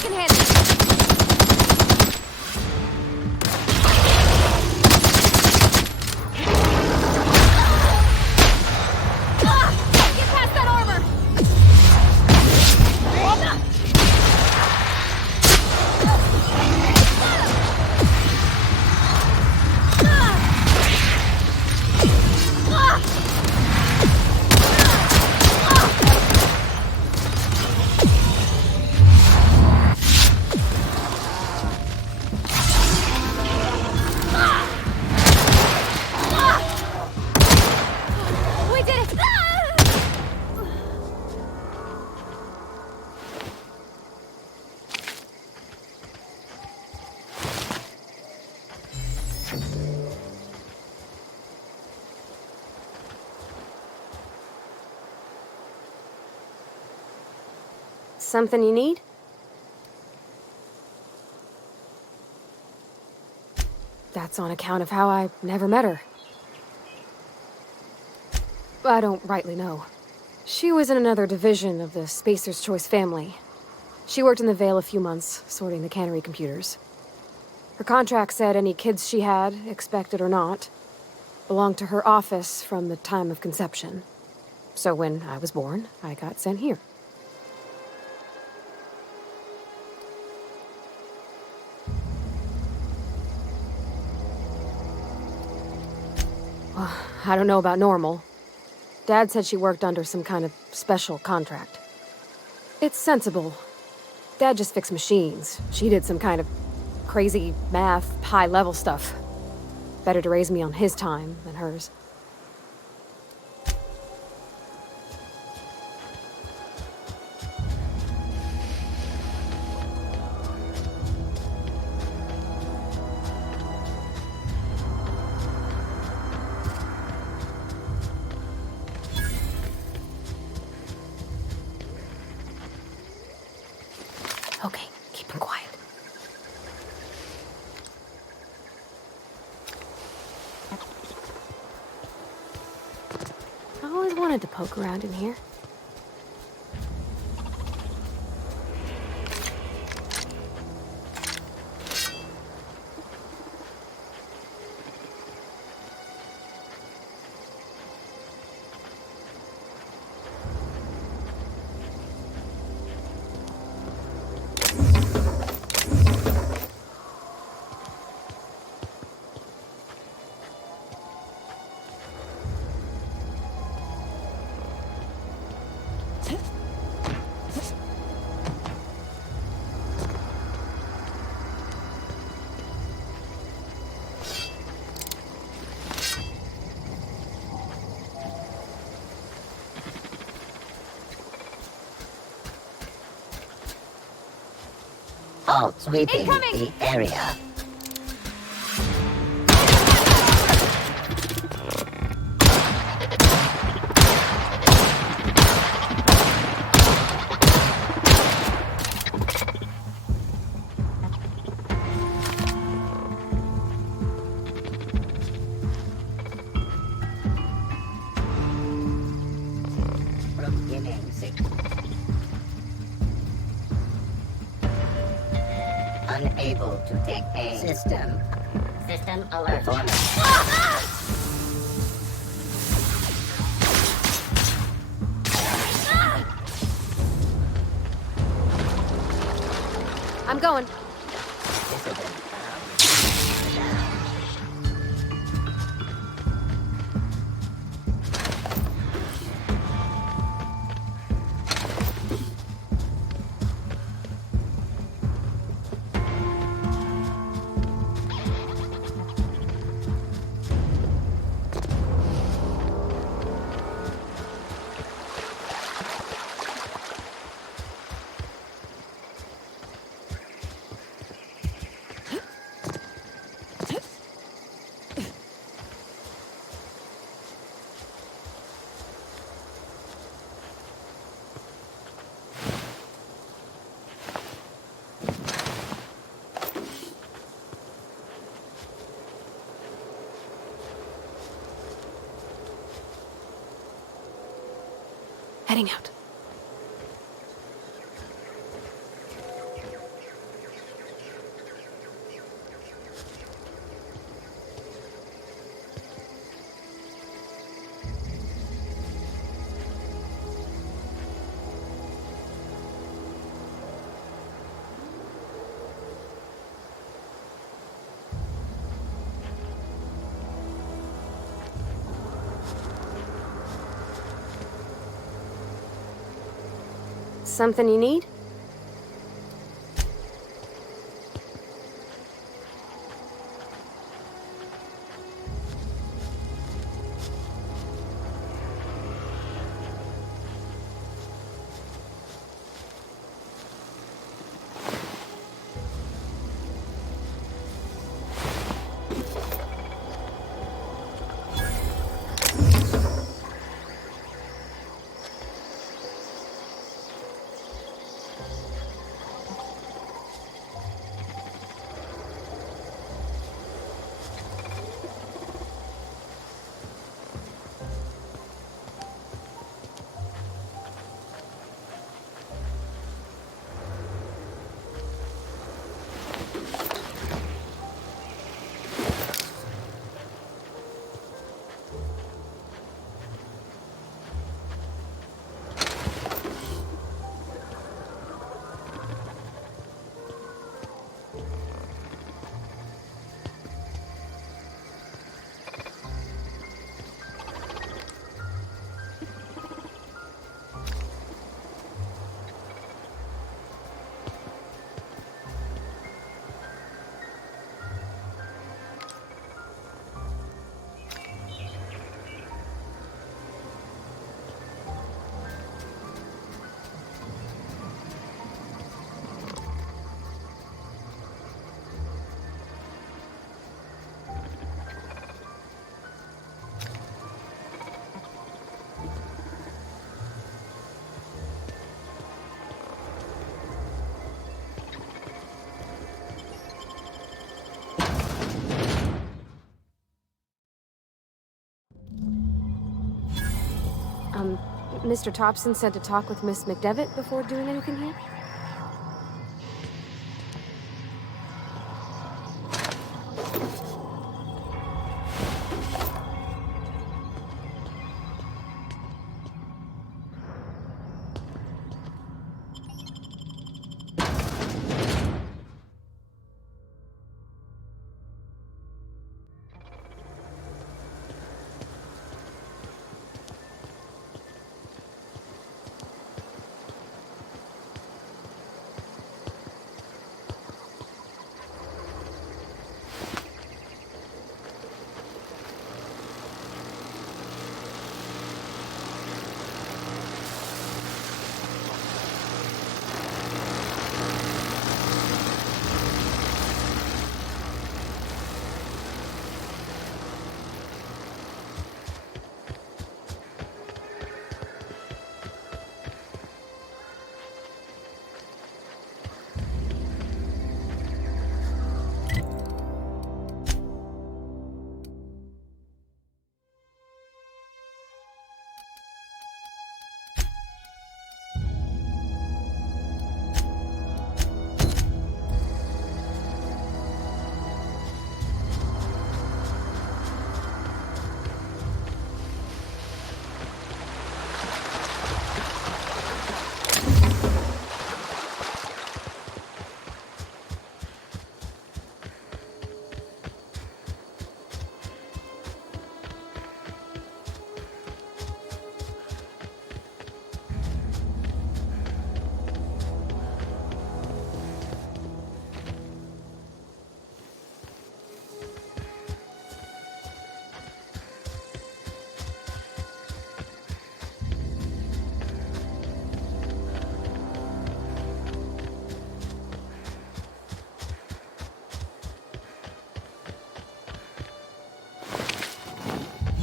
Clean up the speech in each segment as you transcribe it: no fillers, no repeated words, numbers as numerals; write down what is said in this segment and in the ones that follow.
can handle it. Get past that armor! We did it! Something you need? That's on account of how I never met her. I don't rightly know. She was in another division of the Spacer's Choice family. She worked in the Vale a few months, sorting the cannery computers. Her contract said any kids she had, expected or not, belonged to her office from the time of conception. So when I was born, I got sent here. Well, I don't know about normal. Dad said she worked under some kind of special contract. It's sensible. Dad just fixed machines. She did some kind of crazy math, high-level stuff. Better to raise me on his time than hers. Okay, keep him quiet. I always wanted to poke around in here. All sweeping Incoming! the area. Beginning signal. Unable to take aim. System alert. Performance. I'm going. Dissident. Heading out. Something you need? Mr. Thompson said to talk with Miss McDevitt before doing anything here?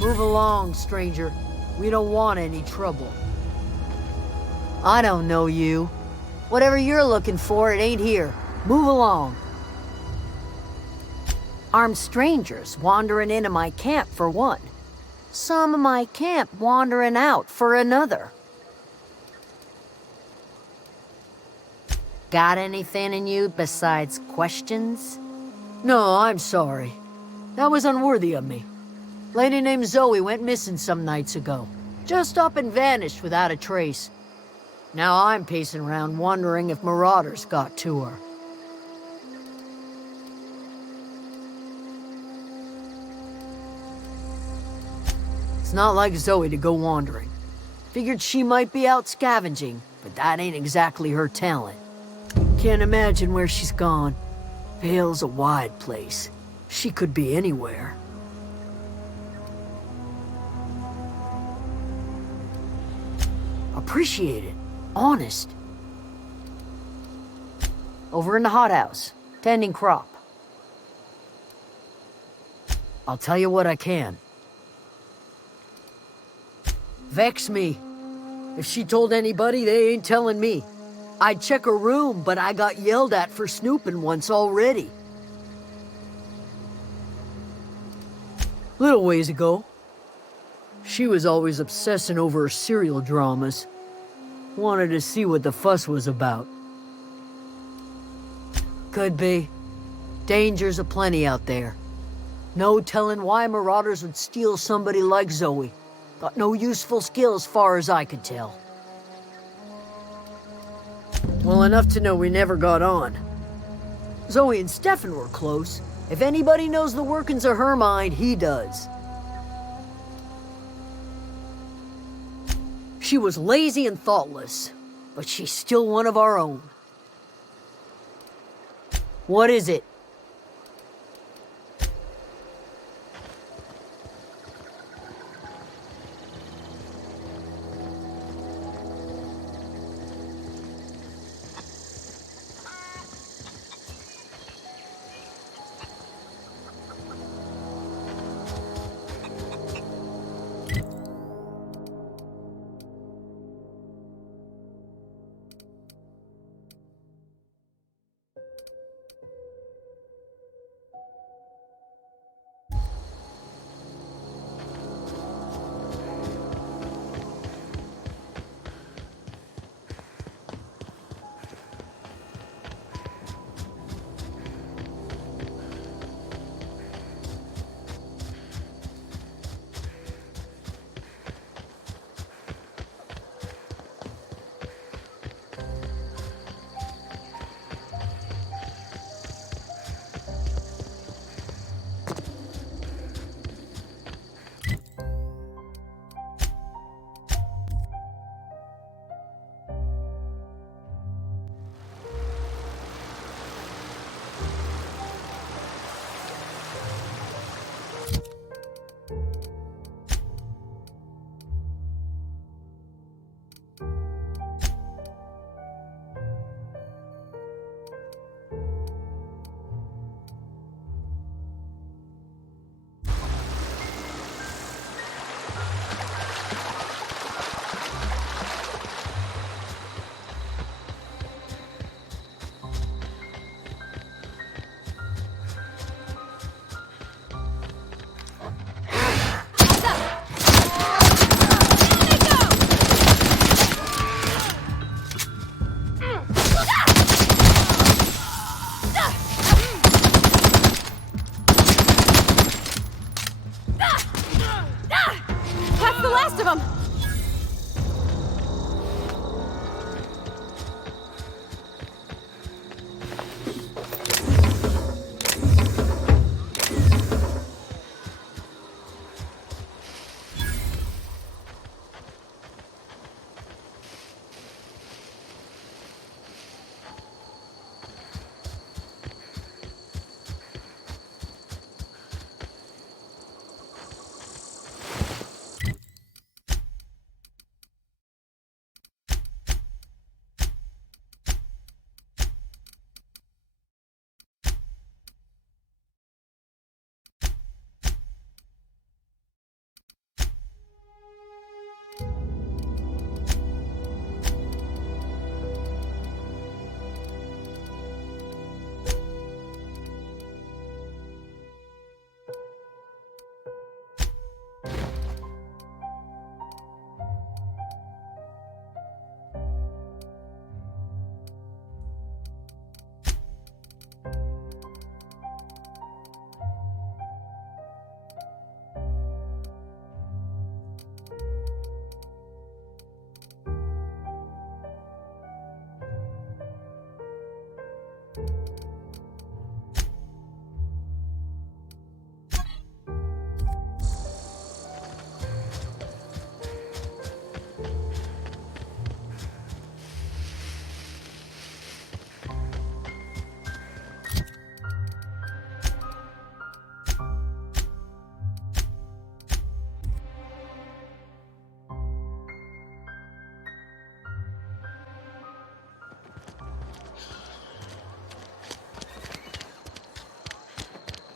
Move along, stranger. We don't want any trouble. I don't know you. Whatever you're looking for, it ain't here. Move along. Armed strangers wandering into my camp for one. Some of my camp wandering out for another. Got anything in you besides questions? No, I'm sorry. That was unworthy of me. Lady named Zoe went missing some nights ago. Just up and vanished without a trace. Now I'm pacing around wondering if marauders got to her. It's not like Zoe to go wandering. Figured she might be out scavenging, but but that ain't exactly her talent. Can't imagine where she's gone. Vale's a wide place. She could be anywhere. Appreciate it. Honest. Over in the hothouse, tending crop. I'll tell you what I can. Vex me. If she told anybody, they ain't telling me. I'd check her room, but I got yelled at for snooping once already. Little ways ago. She was always obsessing over her serial dramas. Wanted to see what the fuss was about. Could be. Dangers aplenty out there. No telling why marauders would steal somebody like Zoe. Got no useful skill as far as I could tell. Well, enough to know we never got on. Zoe and Stefan were close. If anybody knows the workings of her mind, he does. She was lazy and thoughtless, but she's still one of our own. What is it?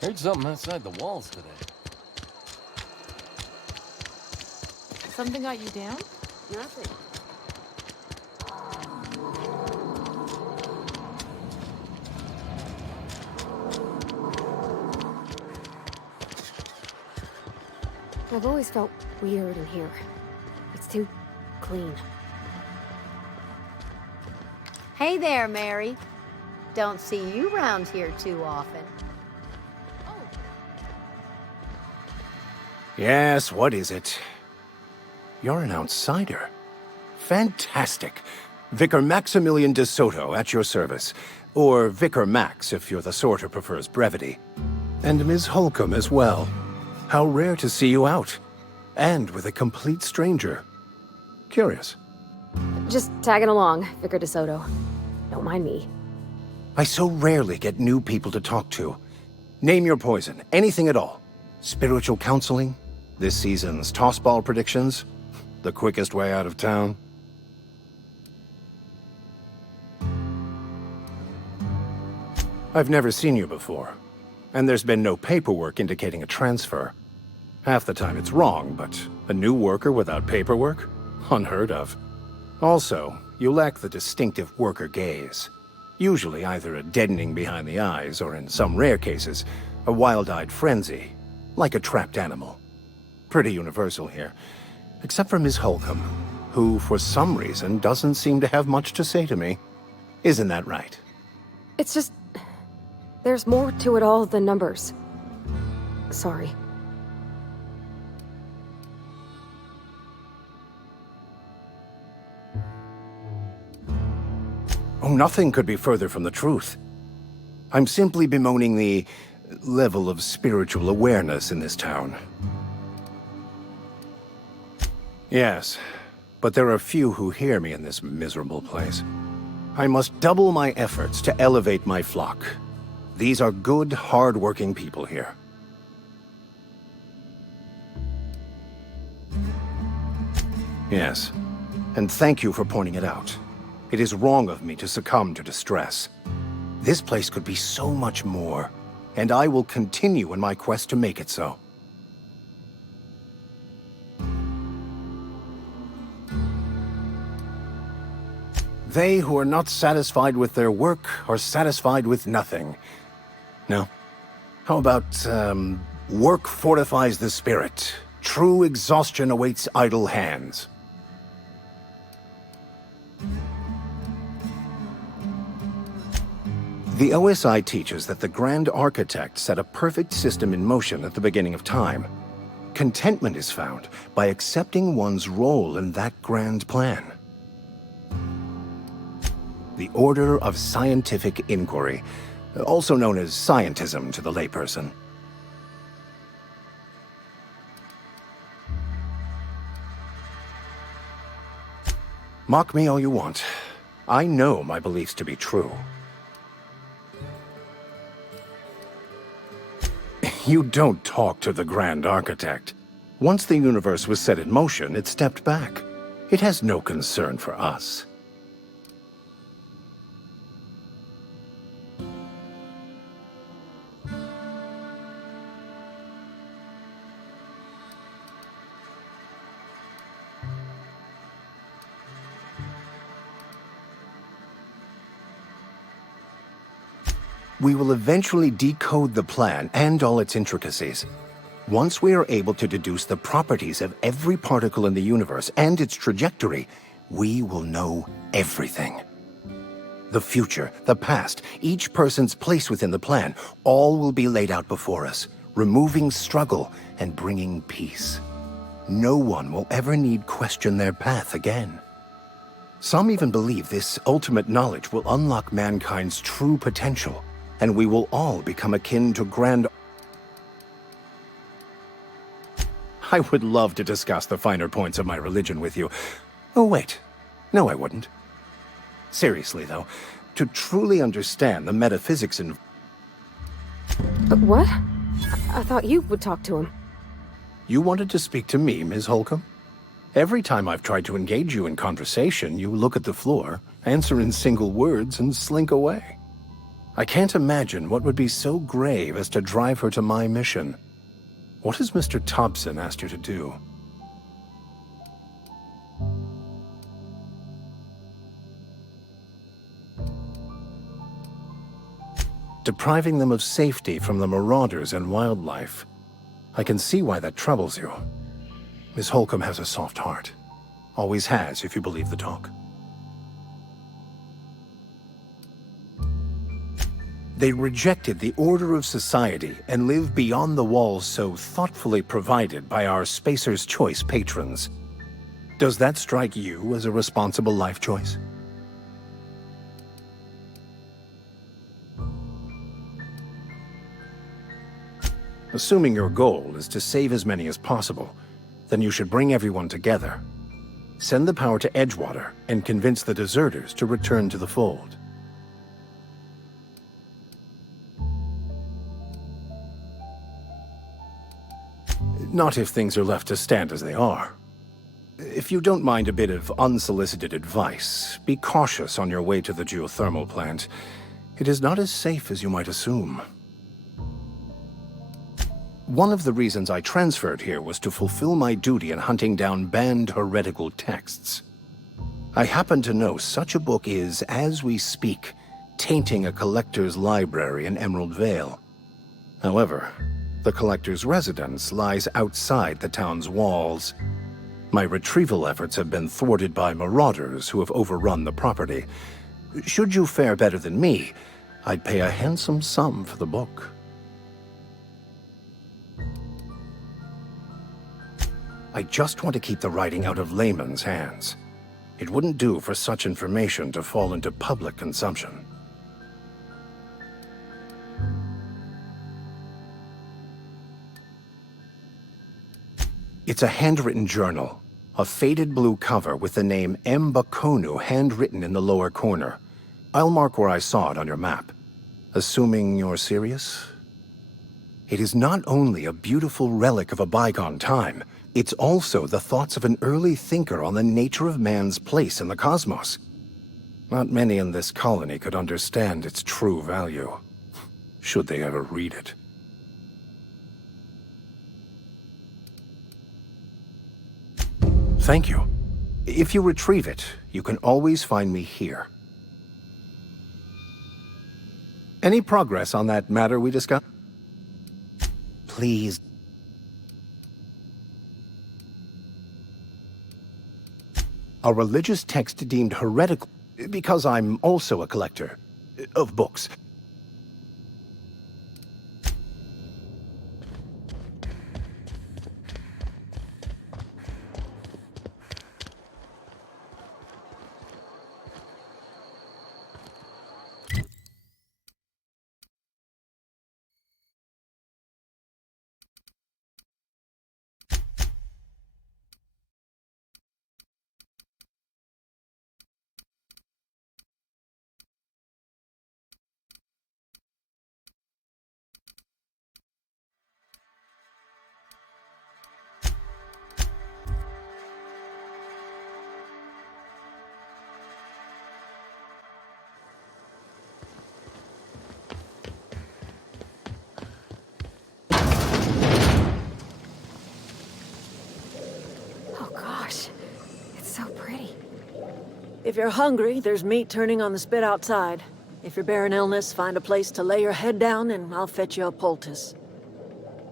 Heard something outside the walls today. Something got you down? Nothing. I've always felt weird in here. It's too clean. Hey there, Mary. Don't see you round here too often. Yes, what is it? You're an outsider. Fantastic. Vicar Maximilian de Soto at your service. Or Vicar Max if you're the sort who prefers brevity. And Ms. Holcomb as well. How rare to see you out. And with a complete stranger. Curious. Just tagging along, Vicar DeSoto. Don't mind me. I so rarely get new people to talk to. Name your poison, anything at all. Spiritual counseling? This season's tossball predictions? The quickest way out of town? I've never seen you before, and there's been no paperwork indicating a transfer. Half the time it's wrong, but a new worker without paperwork? Unheard of. Also, you lack the distinctive worker gaze. Usually either a deadening behind the eyes, or in some rare cases, a wild-eyed frenzy, like a trapped animal. Pretty universal here, except for Miss Holcomb, who, for some reason, doesn't seem to have much to say to me. Isn't that right? It's just... there's more to it all than numbers. Sorry. Oh, nothing could be further from the truth. I'm simply bemoaning the level of spiritual awareness in this town. Yes, but there are few who hear me in this miserable place. I must double my efforts to elevate my flock. These are good, hard-working people here. Yes, and thank you for pointing it out. It is wrong of me to succumb to distress. This place could be so much more, and I will continue in my quest to make it so. They who are not satisfied with their work are satisfied with nothing. No? How about, work fortifies the spirit. True exhaustion awaits idle hands. The OSI teaches that the Grand Architect set a perfect system in motion at the beginning of time. Contentment is found by accepting one's role in that grand plan. The Order of Scientific Inquiry, also known as scientism to the layperson. Mock me all you want. I know my beliefs to be true. You don't talk to the Grand Architect. Once the universe was set in motion, it stepped back. It has no concern for us. We will eventually decode the plan and all its intricacies. Once we are able to deduce the properties of every particle in the universe and its trajectory, we will know everything. The future, the past, each person's place within the plan, all will be laid out before us, removing struggle and bringing peace. No one will ever need question their path again. Some even believe this ultimate knowledge will unlock mankind's true potential, and we will all become akin to grand... I would love to discuss the finer points of my religion with you. Oh, wait. No, I wouldn't. Seriously, though, to truly understand the metaphysics in... But what? I thought you would talk to him. You wanted to speak to me, Ms. Holcomb? Every time I've tried to engage you in conversation, you look at the floor, answer in single words, and slink away. I can't imagine what would be so grave as to drive her to my mission. What has Mr. Thompson asked you to do? Depriving them of safety from the marauders and wildlife. I can see why that troubles you. Miss Holcomb has a soft heart. Always has, if you believe the talk. They rejected the order of society and live beyond the walls so thoughtfully provided by our Spacer's Choice patrons. Does that strike you as a responsible life choice? Assuming your goal is to save as many as possible, then you should bring everyone together. Send the power to Edgewater and convince the deserters to return to the fold. Not if things are left to stand as they are. If you don't mind a bit of unsolicited advice, be cautious on your way to the geothermal plant. It is not as safe as you might assume. One of the reasons I transferred here was to fulfill my duty in hunting down banned heretical texts. I happen to know such a book is, as we speak, tainting a collector's library in Emerald Vale. However, the collector's residence lies outside the town's walls. My retrieval efforts have been thwarted by marauders who have overrun the property. Should you fare better than me, I'd pay a handsome sum for the book. I just want to keep the writing out of layman's hands. It wouldn't do for such information to fall into public consumption. It's a handwritten journal, a faded blue cover with the name M. Bakonu handwritten in the lower corner. I'll mark where I saw it on your map. Assuming you're serious? It is not only a beautiful relic of a bygone time, it's also the thoughts of an early thinker on the nature of man's place in the cosmos. Not many in this colony could understand its true value, should they ever read it. Thank you. If you retrieve it, you can always find me here. Any progress on that matter we discussed? Please. A religious text deemed heretical, because I'm also a collector of books. If you're hungry, there's meat turning on the spit outside. If you're bearing illness, find a place to lay your head down and I'll fetch you a poultice.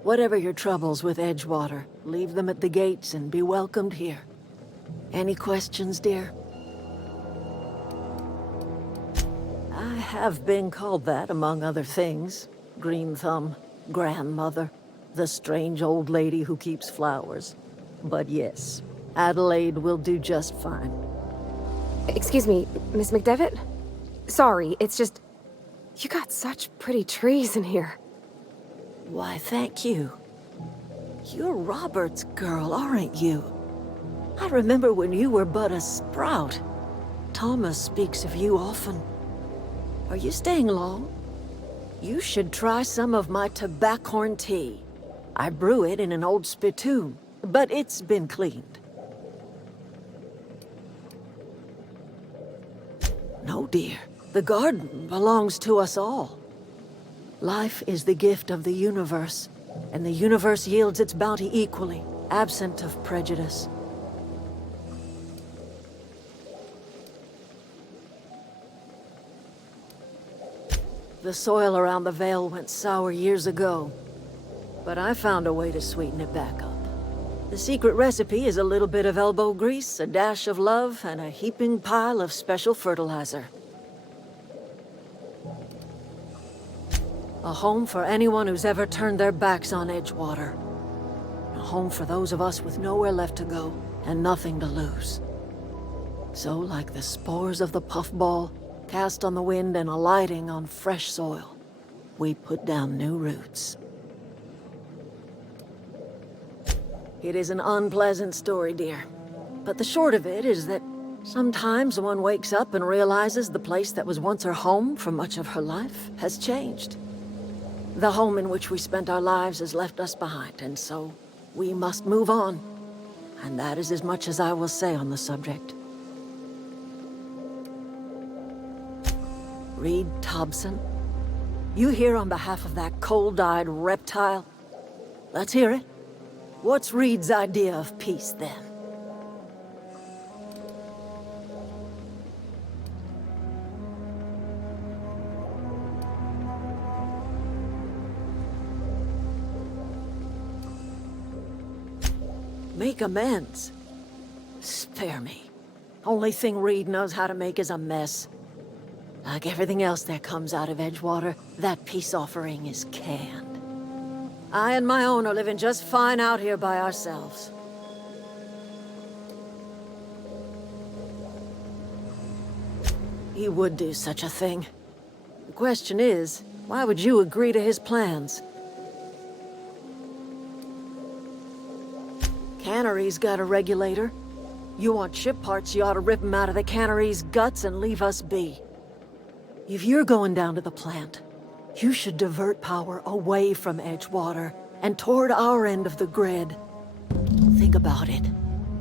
Whatever your troubles with Edgewater, leave them at the gates and be welcomed here. Any questions, dear? I have been called that, among other things. Green Thumb, grandmother, the strange old lady who keeps flowers. But yes, Adelaide will do just fine. Excuse me, Miss McDevitt? Sorry, it's just... You got such pretty trees in here. Why, thank you. You're Robert's girl, aren't you? I remember when you were but a sprout. Thomas speaks of you often. Are you staying long? You should try some of my tobaccorn tea. I brew it in an old spittoon, but it's been cleaned. No, dear. The garden belongs to us all. Life is the gift of the universe, and the universe yields its bounty equally, absent of prejudice. The soil around the Vale went sour years ago, but I found a way to sweeten it back up. The secret recipe is a little bit of elbow grease, a dash of love, and a heaping pile of special fertilizer. A home for anyone who's ever turned their backs on Edgewater. A home for those of us with nowhere left to go and nothing to lose. So, like the spores of the puffball, cast on the wind and alighting on fresh soil, we put down new roots. It is an unpleasant story, dear. But the short of it is that sometimes one wakes up and realizes the place that was once her home for much of her life has changed. The home in which we spent our lives has left us behind, and so we must move on. And that is as much as I will say on the subject. Reed Thompson? You here on behalf of that cold-eyed reptile? Let's hear it. What's Reed's idea of peace, then? Make amends? Spare me. Only thing Reed knows how to make is a mess. Like everything else that comes out of Edgewater, that peace offering is canned. I and my own are living just fine out here by ourselves. He would do such a thing. The question is, why would you agree to his plans? Cannery's got a regulator. You want ship parts, you ought to rip 'em out of the cannery's guts and leave us be. If you're going down to the plant, you should divert power away from Edgewater and toward our end of the grid. Think about it.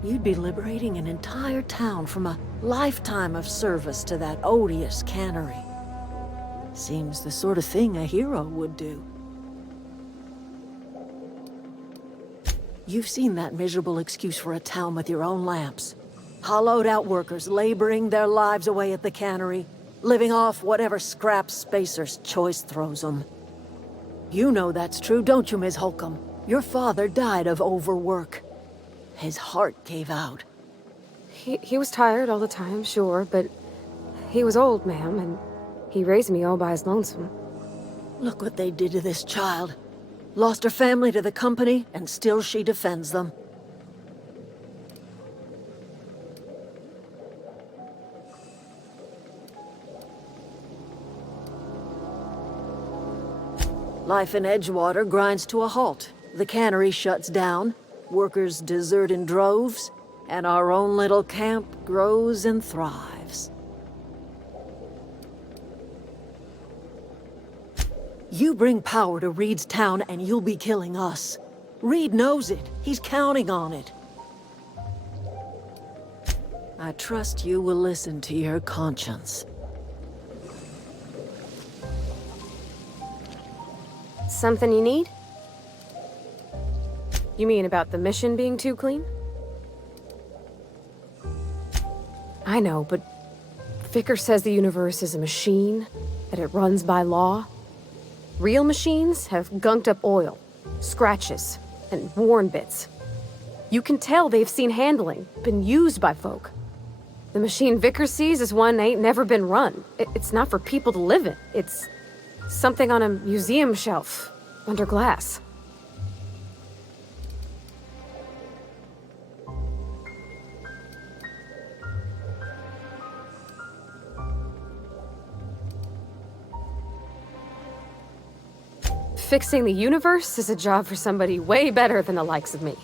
You'd be liberating an entire town from a lifetime of service to that odious cannery. Seems the sort of thing a hero would do. You've seen that miserable excuse for a town with your own lamps. Hollowed out workers laboring their lives away at the cannery, living off whatever scraps Spacer's choice throws them. You know that's true, don't you, Ms. Holcomb? Your father died of overwork. His heart gave out. He was tired all the time, sure, but he was old, ma'am, and he raised me all by his lonesome. Look what they did to this child. Lost her family to the company, and still she defends them. Life in Edgewater grinds to a halt. The cannery shuts down, workers desert in droves, and our own little camp grows and thrives. You bring power to Reed's town and you'll be killing us. Reed knows it. He's counting on it. I trust you will listen to your conscience. Something you need? You mean about the mission being too clean? I know, but Vickers says the universe is a machine, that it runs by law. Real machines have gunked up oil, scratches, and worn bits. You can tell they've seen handling, been used by folk. The machine Vickers sees is one ain't never been run. It's not for people to live in. It's something on a museum shelf, under glass. Fixing the universe is a job for somebody way better than the likes of me.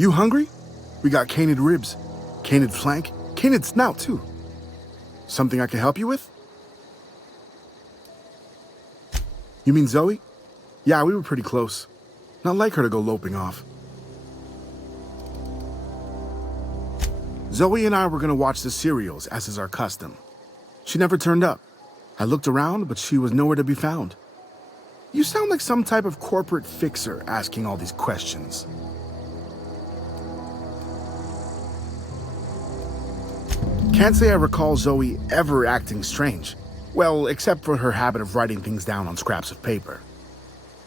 You hungry? We got canid ribs, canid flank, canid snout too. Something I can help you with? You mean Zoe? Yeah, we were pretty close. Not like her to go loping off. Zoe and I were gonna watch the serials, as is our custom. She never turned up. I looked around, but she was nowhere to be found. You sound like some type of corporate fixer asking all these questions. Can't say I recall Zoe ever acting strange. Well, except for her habit of writing things down on scraps of paper.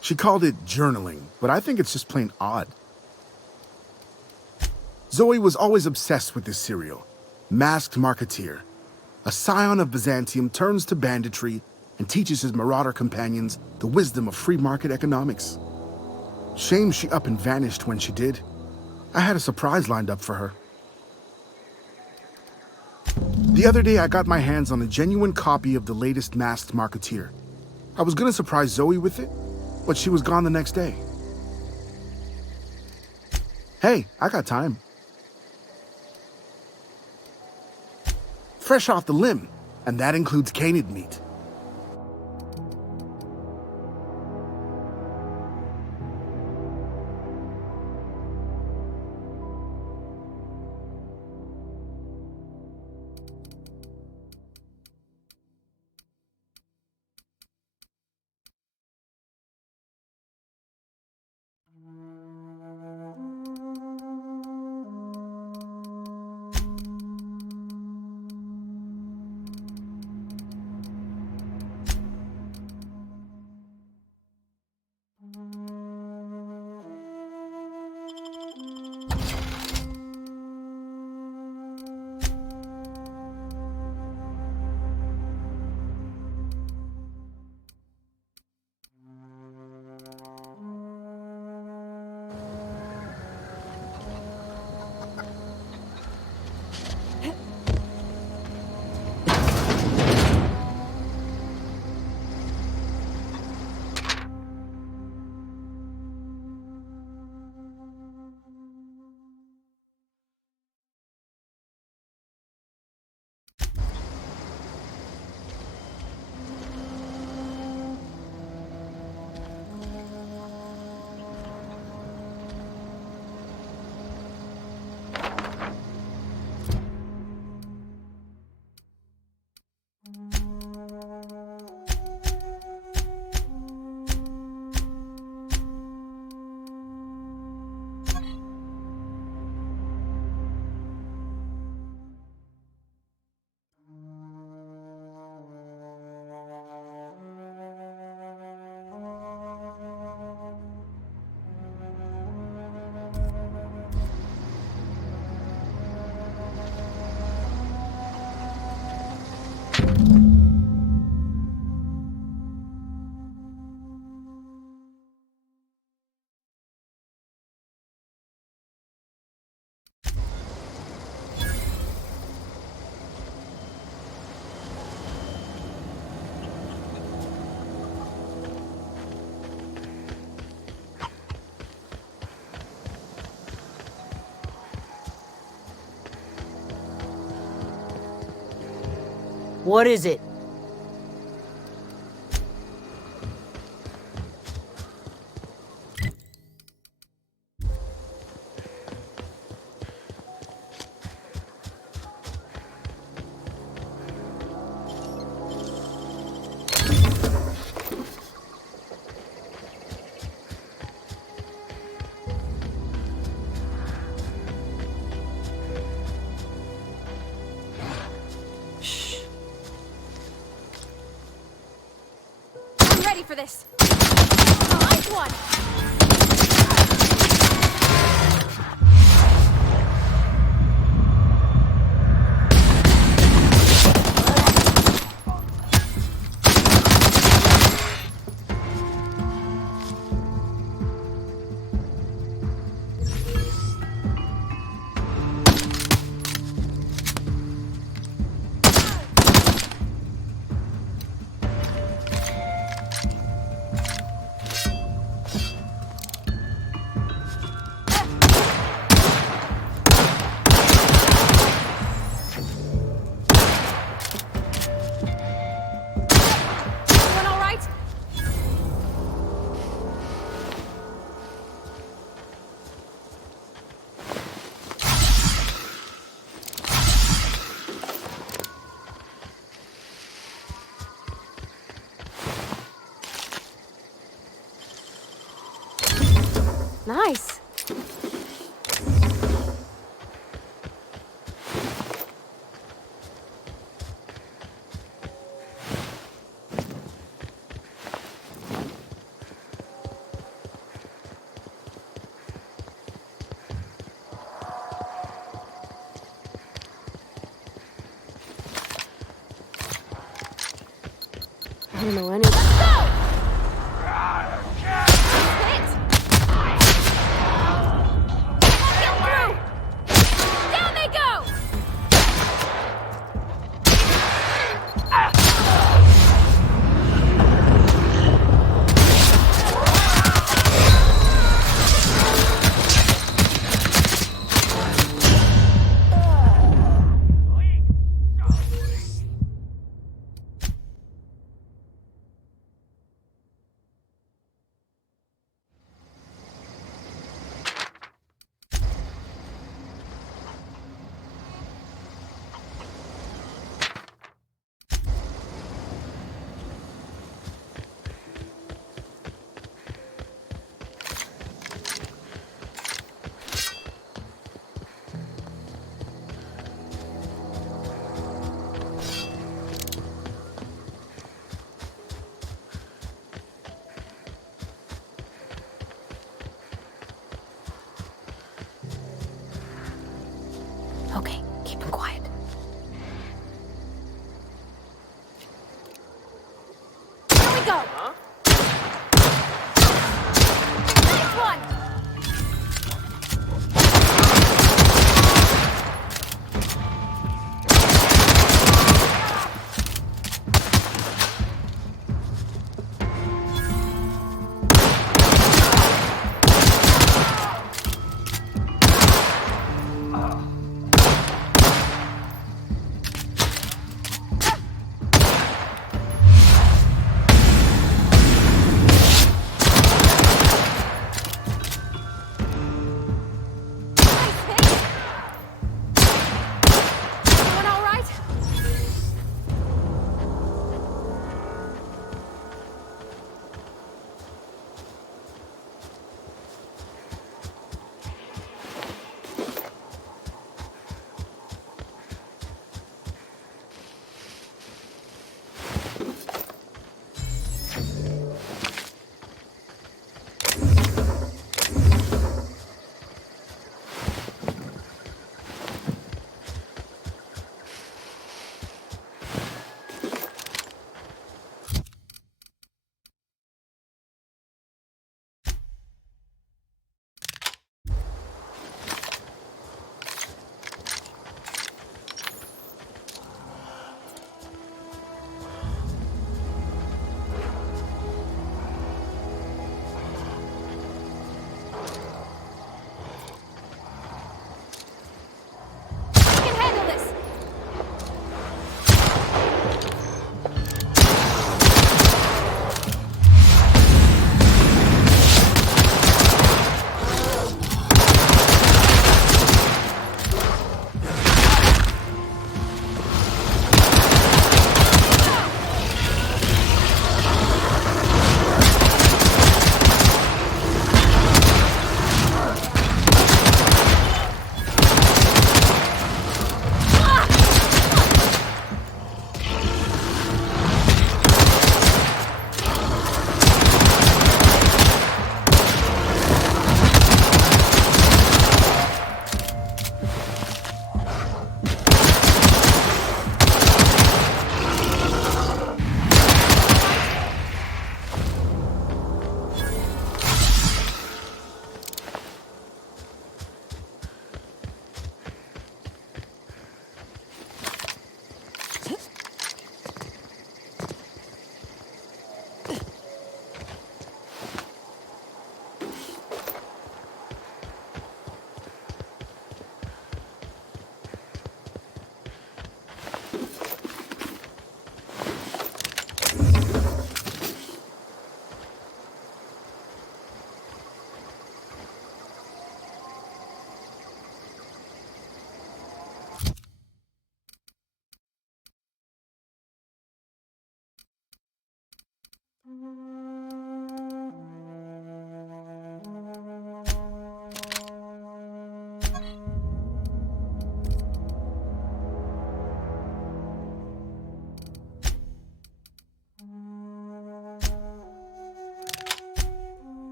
She called it journaling, but I think it's just plain odd. Zoe was always obsessed with this serial, Masked Marketeer. A scion of Byzantium turns to banditry and teaches his marauder companions the wisdom of free market economics. Shame she up and vanished when she did. I had a surprise lined up for her. The other day I got my hands on a genuine copy of the latest Masked Marketeer. I was gonna surprise Zoe with it, but she was gone the next day. Hey, I got time. Fresh off the limb, and that includes canid meat. What is it? Ready for this. Nice one. don't know any. Down they go! Okay, keep him quiet. Here we go! Nice one!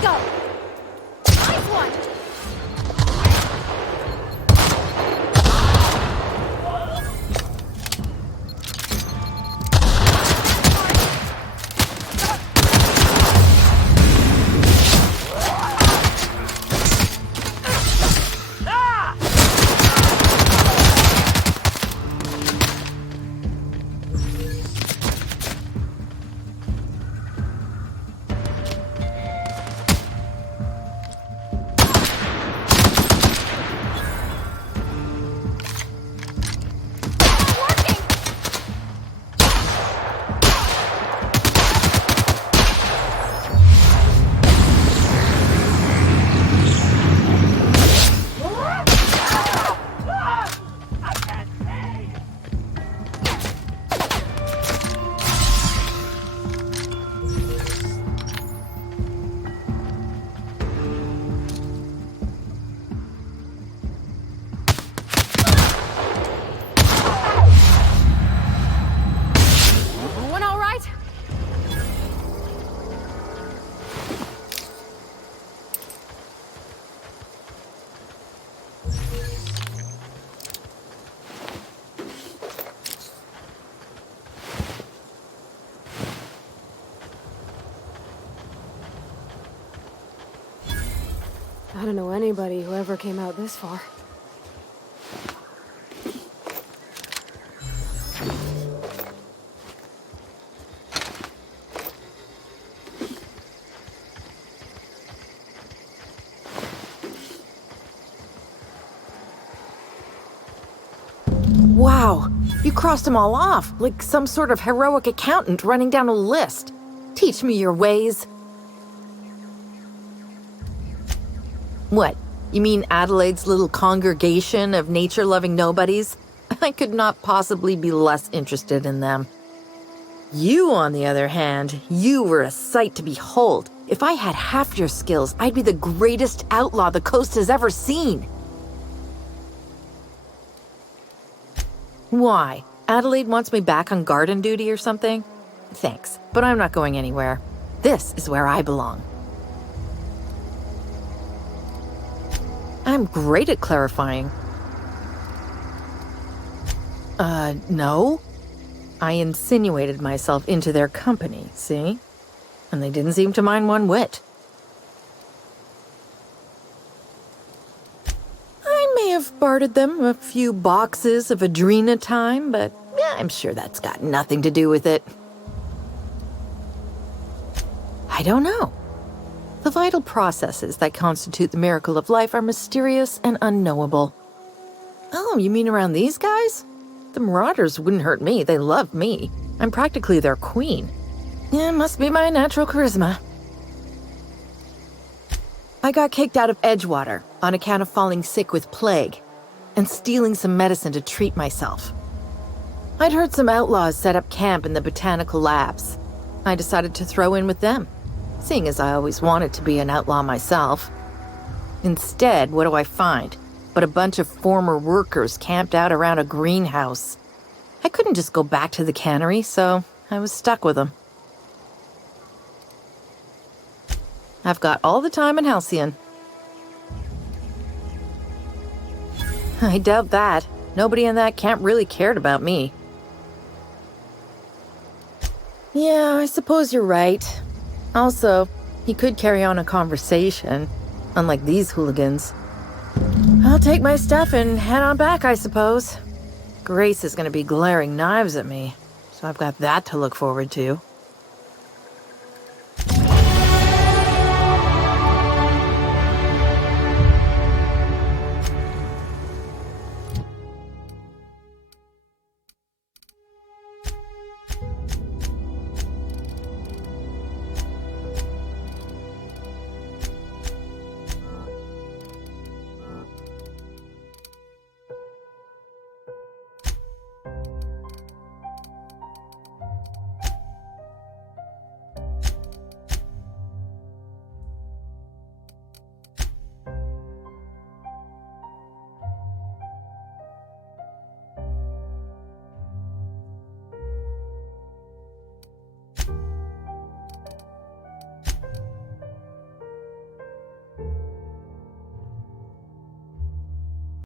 we go! Nice one! Everyone all right? I don't know anybody who ever came out this far. Wow, you crossed them all off, like some sort of heroic accountant running down a list. Teach me your ways. What, you mean Adelaide's little congregation of nature-loving nobodies? I could not possibly be less interested in them. You, on the other hand, you were a sight to behold. If I had half your skills, I'd be the greatest outlaw the coast has ever seen. Why? Adelaide wants me back on garden duty or something? Thanks, but I'm not going anywhere. This is where I belong. I'm great at clarifying. No. I insinuated myself into their company, see? And they didn't seem to mind one whit. I may have bartered them a few boxes of Adrena time, but yeah, I'm sure that's got nothing to do with it. I don't know. The vital processes that constitute the miracle of life are mysterious and unknowable. Oh, you mean around these guys? The Marauders wouldn't hurt me. They love me. I'm practically their queen. Yeah, must be my natural charisma. I got kicked out of Edgewater on account of falling sick with plague and stealing some medicine to treat myself. I'd heard some outlaws set up camp in the botanical labs. I decided to throw in with them, seeing as I always wanted to be an outlaw myself. Instead, what do I find? But a bunch of former workers camped out around a greenhouse. I couldn't just go back to the cannery, so I was stuck with them. I've got all the time in Halcyon. I doubt that. Nobody in that camp really cared about me. Yeah, I suppose you're right. Also, he could carry on a conversation, unlike these hooligans. I'll take my stuff and head on back, I suppose. Grace is going to be glaring knives at me, so I've got that to look forward to.